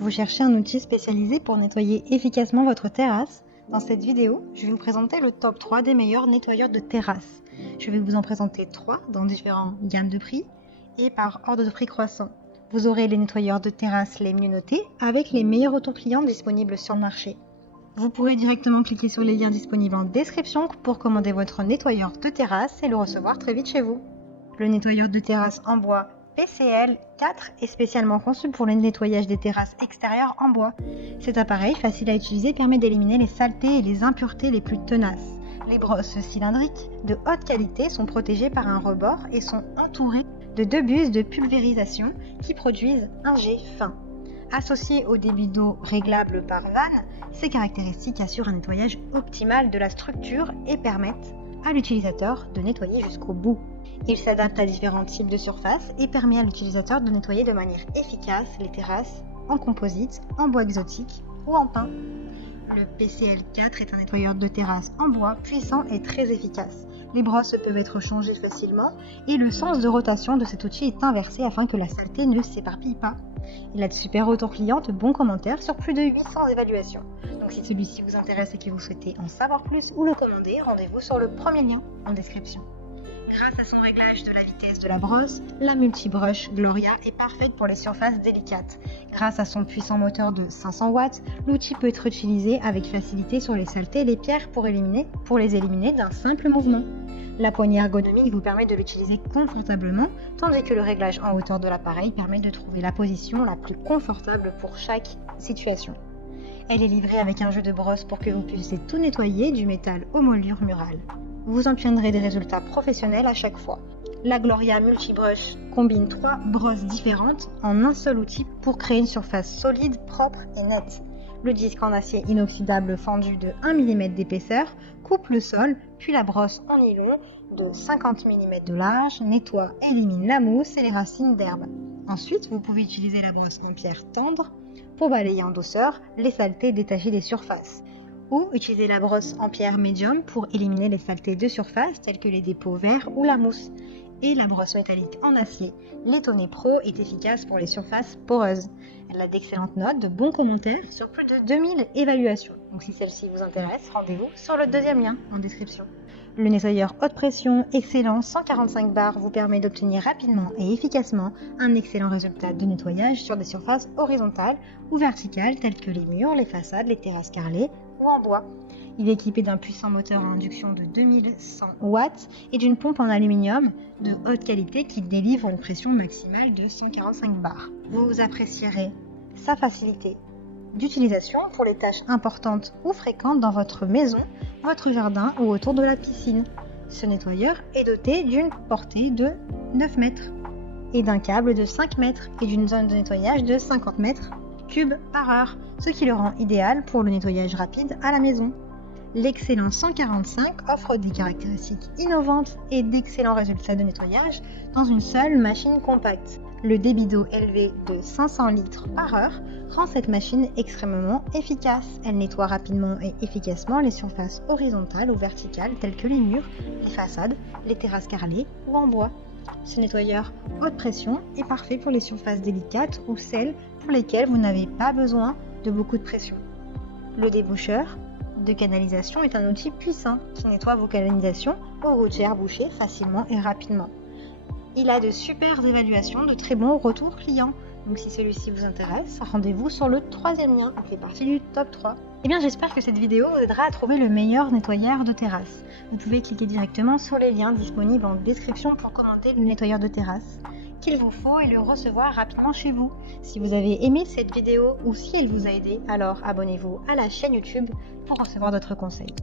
Vous cherchez un outil spécialisé pour nettoyer efficacement votre terrasse? Dans cette vidéo, je vais vous présenter le top 3 des meilleurs nettoyeurs de terrasse. Je vais vous en présenter 3 dans différentes gammes de prix et par ordre de prix croissant. Vous aurez les nettoyeurs de terrasse les mieux notés avec les meilleurs retours clients disponibles sur le marché. Vous pourrez directement cliquer sur les liens disponibles en description pour commander votre nettoyeur de terrasse et le recevoir très vite chez vous. Le nettoyeur de terrasse en bois PCL 4 est spécialement conçu pour le nettoyage des terrasses extérieures en bois. Cet appareil, facile à utiliser, permet d'éliminer les saletés et les impuretés les plus tenaces. Les brosses cylindriques de haute qualité sont protégées par un rebord et sont entourées de 2 buses de pulvérisation qui produisent un jet fin. Associé au débit d'eau réglable par vanne, ces caractéristiques assurent un nettoyage optimal de la structure et permettent à l'utilisateur de nettoyer jusqu'au bout. Il s'adapte à différents types de surfaces et permet à l'utilisateur de nettoyer de manière efficace les terrasses en composite, en bois exotique ou en pin. Le PCL 4 est un nettoyeur de terrasse en bois puissant et très efficace. Les brosses peuvent être changées facilement et le sens de rotation de cet outil est inversé afin que la saleté ne s'éparpille pas. Il a de super retours clients, de bons commentaires sur plus de 800 évaluations. Donc si celui-ci vous intéresse et que vous souhaitez en savoir plus ou le commander, rendez-vous sur le premier lien en description. Grâce à son réglage de la vitesse de la brosse, la multibrush Gloria est parfaite pour les surfaces délicates. Grâce à son puissant moteur de 500 watts, l'outil peut être utilisé avec facilité sur les saletés et les pierres pour les éliminer d'un simple mouvement. La poignée ergonomique vous permet de l'utiliser confortablement, tandis que le réglage en hauteur de l'appareil permet de trouver la position la plus confortable pour chaque situation. Elle est livrée avec un jeu de brosse pour que vous puissiez tout nettoyer du métal aux moulures murales. Vous obtiendrez des résultats professionnels à chaque fois. La Gloria Multibrush combine 3 brosses différentes en un seul outil pour créer une surface solide, propre et nette. Le disque en acier inoxydable fendu de 1 mm d'épaisseur coupe le sol, puis la brosse en nylon de 50 mm de large nettoie et élimine la mousse et les racines d'herbe. Ensuite, vous pouvez utiliser la brosse en pierre tendre pour balayer en douceur les saletés détachées des surfaces. Ou utiliser la brosse en pierre médium pour éliminer les saletés de surface telles que les dépôts verts ou la mousse. Et la brosse métallique en acier Letone Pro est efficace pour les surfaces poreuses. Elle a d'excellentes notes, de bons commentaires sur plus de 2000 évaluations. Donc si celle-ci vous intéresse, rendez-vous sur le deuxième lien en description. Le nettoyeur haute pression excellent 145 bars vous permet d'obtenir rapidement et efficacement un excellent résultat de nettoyage sur des surfaces horizontales ou verticales telles que les murs, les façades, les terrasses carrelées ou en bois. Il est équipé d'un puissant moteur à induction de 2100 watts et d'une pompe en aluminium de haute qualité qui délivre une pression maximale de 145 bars. Vous apprécierez sa facilité d'utilisation pour les tâches importantes ou fréquentes dans votre maison, votre jardin ou autour de la piscine. Ce nettoyeur est doté d'une portée de 9 mètres et d'un câble de 5 mètres et d'une zone de nettoyage de 50 mètres cubes par heure, ce qui le rend idéal pour le nettoyage rapide à la maison. L'excellent 145 offre des caractéristiques innovantes et d'excellents résultats de nettoyage dans une seule machine compacte. Le débit d'eau élevé de 500 litres par heure rend cette machine extrêmement efficace. Elle nettoie rapidement et efficacement les surfaces horizontales ou verticales telles que les murs, les façades, les terrasses carrelées ou en bois. Ce nettoyeur haute pression est parfait pour les surfaces délicates ou celles pour lesquelles vous n'avez pas besoin de beaucoup de pression. Le déboucheur de canalisation est un outil puissant qui nettoie vos canalisations aux gouttières bouchées facilement et rapidement. Il a de super évaluations, de très bons retours clients. Donc si celui-ci vous intéresse, rendez-vous sur le troisième lien qui fait partie du top 3. Eh bien j'espère que cette vidéo vous aidera à trouver le meilleur nettoyeur de terrasse. Vous pouvez cliquer directement sur les liens disponibles en description pour commander le nettoyeur de terrasse qu'il vous faut et le recevoir rapidement chez vous. Si vous avez aimé cette vidéo ou si elle vous a aidé, alors abonnez-vous à la chaîne YouTube pour recevoir d'autres conseils.